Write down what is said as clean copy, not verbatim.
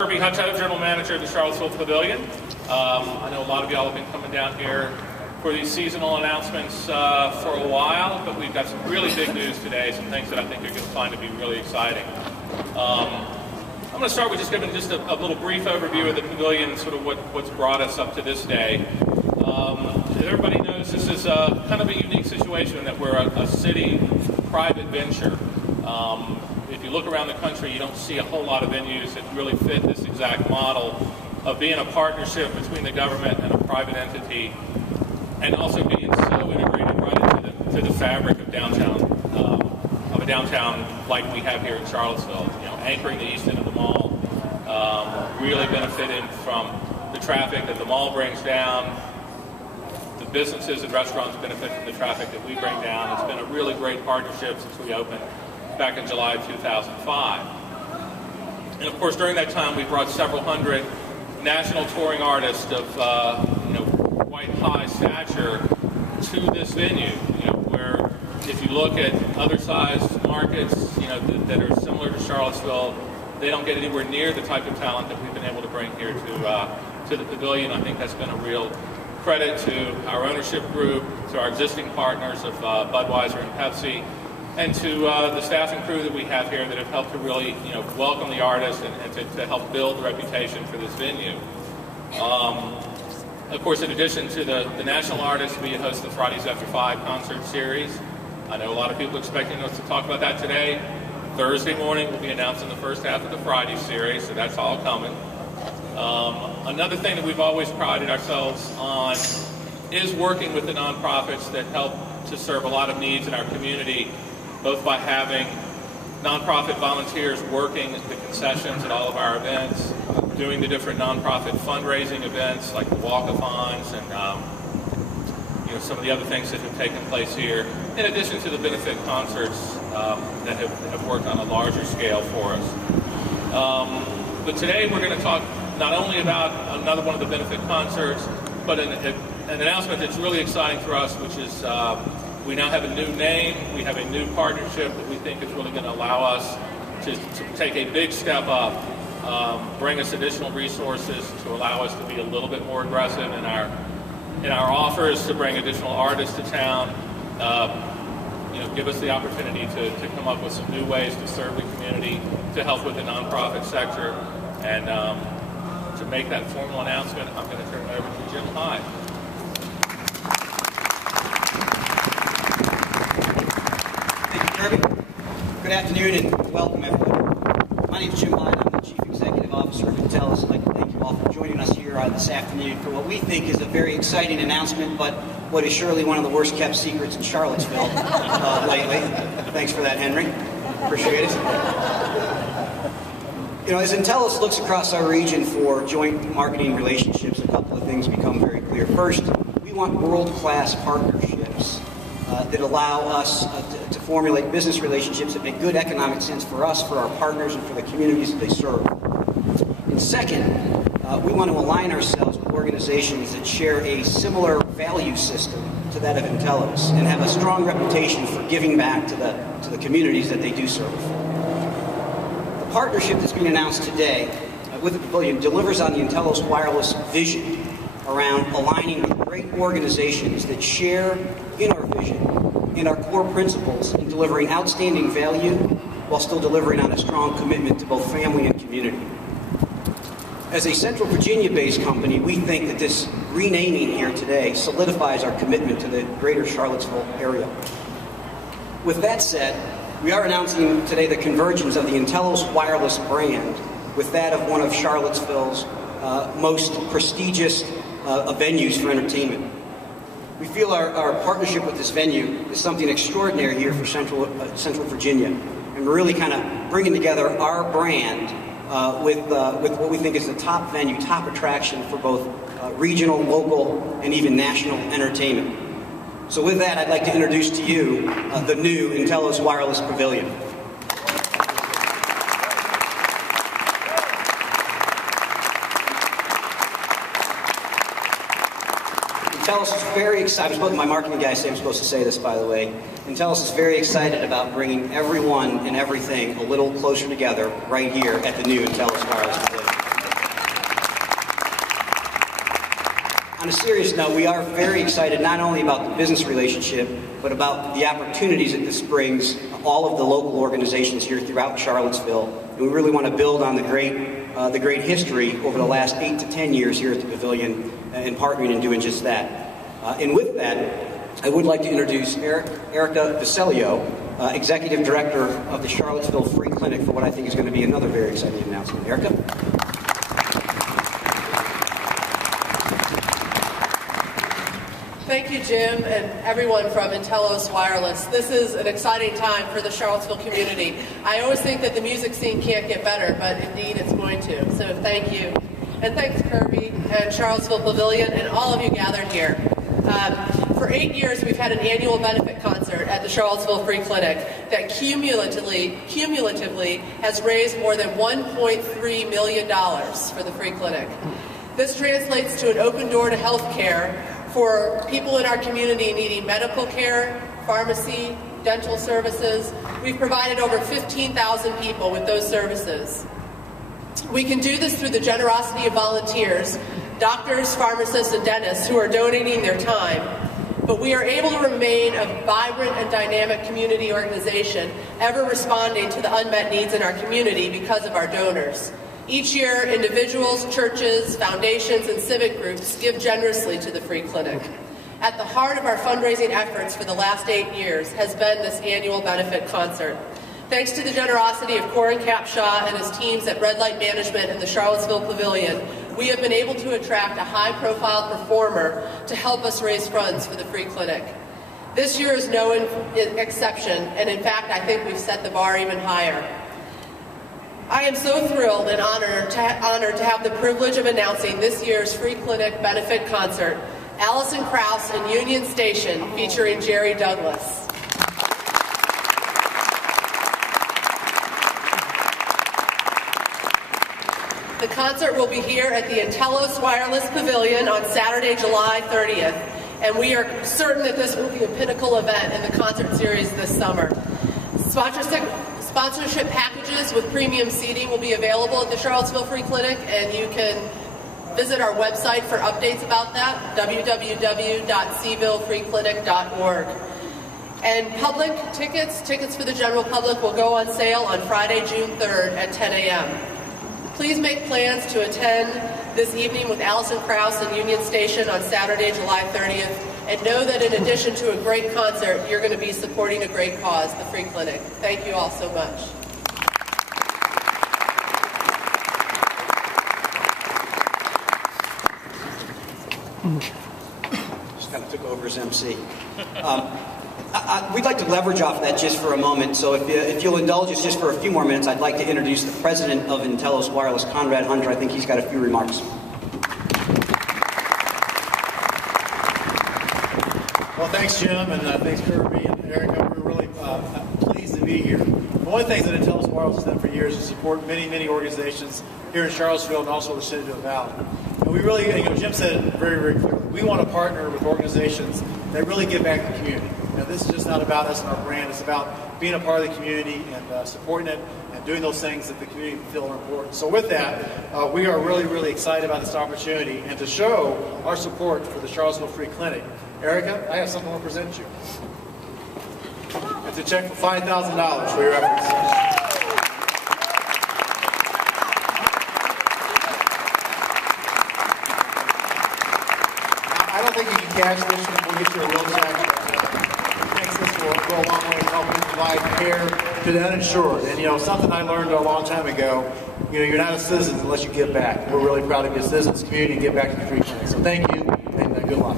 Kirby Hutto, General Manager of the Charlottesville Pavilion. I know a lot of y'all have been coming down here for these seasonal announcements for a while, but we've got some really big news today, some things that I think you're going to find to be really exciting. I'm going to start with just giving just a little brief overview of the pavilion and sort of what's brought us up to this day. As everybody knows, this is kind of a unique situation that we're a city private venture. If you look around the country, you don't see a whole lot of venues that really fit this exact model of being a partnership between the government and a private entity, and also being so integrated right into the fabric of downtown, of a downtown like we have here in Charlottesville. You know, anchoring the east end of the mall, really benefiting from the traffic that the mall brings down. The businesses and restaurants benefit from the traffic that we bring down. It's been a really great partnership since we opened back in July of 2005. And of course, during that time, we brought several hundred national touring artists of quite high stature to this venue. You know, where if you look at other sized markets, that are similar to Charlottesville, they don't get anywhere near the type of talent that we've been able to bring here to the pavilion. I think that's been a real credit to our ownership group, to our existing partners of Budweiser and Pepsi, and to the staff and crew that we have here that have helped to really, welcome the artists and to help build the reputation for this venue. Of course, in addition to the national artists, we host the Fridays After 5 concert series. I know a lot of people expecting us to talk about that today. Thursday morning, we'll be announcing the first half of the Friday series, so that's all coming. Another thing that we've always prided ourselves on is working with the nonprofits that help to serve a lot of needs in our community, both by having nonprofit volunteers working the concessions at all of our events, doing the different nonprofit fundraising events like the walk-a-thons and some of the other things that have taken place here, in addition to the benefit concerts that have worked on a larger scale for us. But today we're going to talk not only about another one of the benefit concerts, but an announcement that's really exciting for us, which is we now have a new name, we have a new partnership that we think is really going to allow us to take a big step up, bring us additional resources to allow us to be a little bit more aggressive in our offers, to bring additional artists to town, give us the opportunity to come up with some new ways to serve the community, to help with the nonprofit sector. And to make that formal announcement, I'm going to turn it over to Jim Hyde. Good afternoon and welcome everyone. My name is Jim Hyde. I'm the Chief Executive Officer of nTelos. I'd like to thank you all for joining us here this afternoon for what we think is a very exciting announcement, but what is surely one of the worst kept secrets in Charlottesville lately. Thanks for that, Henry. Appreciate it. As nTelos looks across our region for joint marketing relationships, a couple of things become very clear. First, we want world-class partnerships that allow us to formulate business relationships that make good economic sense for us, for our partners, and for the communities that they serve. And second, we want to align ourselves with organizations that share a similar value system to that of nTelos and have a strong reputation for giving back to the communities that they do serve. The partnership that's being announced today with the Pavilion delivers on the nTelos wireless vision around aligning with great organizations that share in our vision and our core principles in delivering outstanding value while still delivering on a strong commitment to both family and community. As a Central Virginia-based company, we think that this renaming here today solidifies our commitment to the greater Charlottesville area. With that said, we are announcing today the convergence of the nTelos wireless brand with that of one of Charlottesville's most prestigious venues for entertainment. We feel our partnership with this venue is something extraordinary here for Central Virginia, and we're really kind of bringing together our brand with what we think is the top venue, top attraction for both regional, local, and even national entertainment. So with that, I'd like to introduce to you the new nTelos Wireless Pavilion. nTelos is very excited. My marketing guy said I'm supposed to say this, by the way. nTelos is very excited about bringing everyone and everything a little closer together right here at the new nTelos Wireless Pavilion. serious note, we are very excited not only about the business relationship, but about the opportunities that this brings all of the local organizations here throughout Charlottesville. And we really want to build on the great history over the last 8 to 10 years here at the Pavilion and partnering and doing just that. And with that, I would like to introduce Erica Vicelio, Executive Director of the Charlottesville Free Clinic, for what I think is going to be another very exciting announcement. Erica? Thank you, Jim, and everyone from nTelos Wireless. This is an exciting time for the Charlottesville community. I always think that the music scene can't get better, but indeed it's going to. So thank you. And thanks, Kirby and Charlottesville Pavilion and all of you gathered here. For 8 years, we've had an annual benefit concert at the Charlottesville Free Clinic that cumulatively has raised more than $1.3 million for the Free Clinic. This translates to an open door to health care for people in our community needing medical care, pharmacy, dental services. We've provided over 15,000 people with those services. We can do this through the generosity of volunteers, doctors, pharmacists, and dentists who are donating their time. But we are able to remain a vibrant and dynamic community organization, ever responding to the unmet needs in our community because of our donors. Each year, individuals, churches, foundations, and civic groups give generously to the Free Clinic. At the heart of our fundraising efforts for the last 8 years has been this annual benefit concert. Thanks to the generosity of Corin Capshaw and his teams at Red Light Management and the Charlottesville Pavilion, we have been able to attract a high-profile performer to help us raise funds for the Free Clinic. This year is no exception, and in fact, I think we've set the bar even higher. I am so thrilled and honored to have the privilege of announcing this year's Free Clinic benefit concert, Alison Krauss in Union Station, featuring Jerry Douglas. The concert will be here at the nTelos Wireless Pavilion on Saturday, July 30th, and we are certain that this will be a pinnacle event in the concert series this summer. Sponsorship packages with premium seating will be available at the Charlottesville Free Clinic, and you can visit our website for updates about that, www.cvillefreeclinic.org. And public tickets for the general public will go on sale on Friday, June 3rd at 10 a.m. Please make plans to attend this evening with Alison Krauss in Union Station on Saturday, July 30th, and know that in addition to a great concert, you're going to be supporting a great cause, the Free Clinic. Thank you all so much. Just kind of took over as MC. We'd like to leverage off that just for a moment, so if you'll indulge us just for a few more minutes, I'd like to introduce the president of nTelos Wireless, Conrad Hunter. I think he's got a few remarks. Well, thanks, Jim, and thanks, Kirby and Erica. We're really pleased to be here. One of the things that nTelos Wireless has done for years is support many, many organizations here in Charlottesville and also the Shenandoah Valley. And we really, Jim said it very, very clearly. We want to partner with organizations that really give back to the community. This is just not about us and our brand. It's about being a part of the community and supporting it and doing those things that the community feel are important. So with that, we are really, really excited about this opportunity and to show our support for the Charlottesville Free Clinic. Erica, I have something to present you. It's a check for $5,000 for your efforts. I don't think you can cash this. We'll get you a real check. This will go a long way in helping provide care to the uninsured. And something I learned a long time ago, you're not a citizen unless you give back. We're really proud to be a citizen of this community and give back to the Free Clinic. So thank you, and good luck.